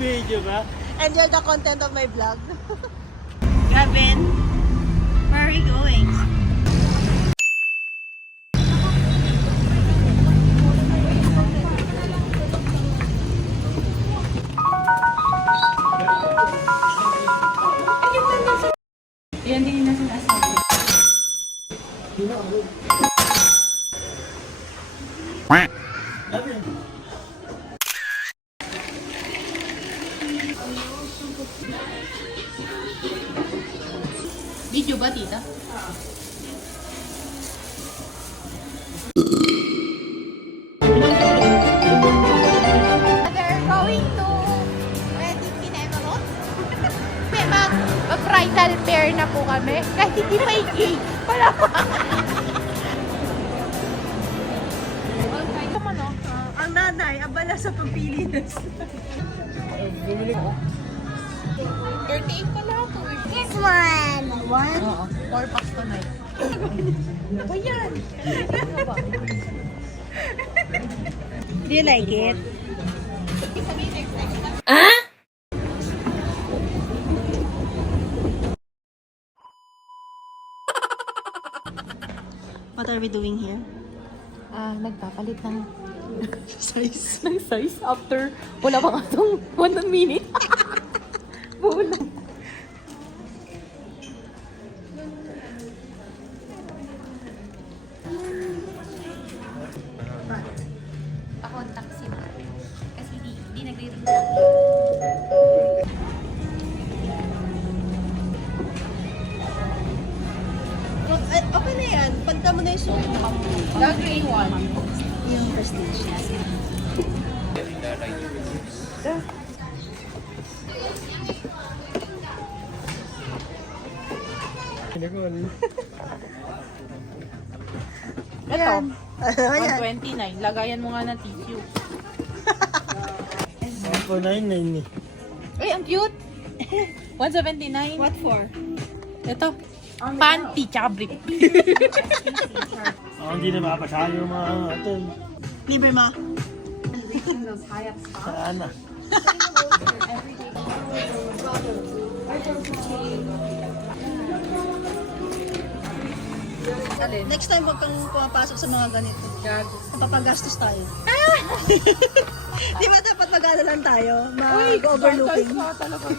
Video ba? Enjoy the content of my vlog. Gavin, where are we going? Yan din yung sinasabi. Video ba, tita? They're going to Wedding Kinemarot. May mag-bridal pair na po kami. Kahit hindi may gay. Wala pa. Ang nanay, abala sa pagpilinis. Bumili ko. 38 pala ako. This one. One. Oo. 4 packs tonight. Ano yan? Do you like it? What are we doing here? Nagpapalit ng size. Ng size after wala pa nga itong 1 minute. Bulan. Pa-contact si Mar. Kasi di nagre-ring Okay na yan. Pagka mo na yung suit. The gray one. Yung prestige. Hindi ko ano. Ito. Ano yan? 129. Lagayan mo nga ng tissue. For 99 eh. Ay, ang cute! 179. What for? Ito. Panty tsaka brief. Hindi na mapasaya yung mga ito. Libre ma. Saan na? Next time wag kang pumapasok sa mga ganito. Gago. Papagastos tayo. Di ba dapat mag-ano lang tayo? Mag-overlooking. Talaga.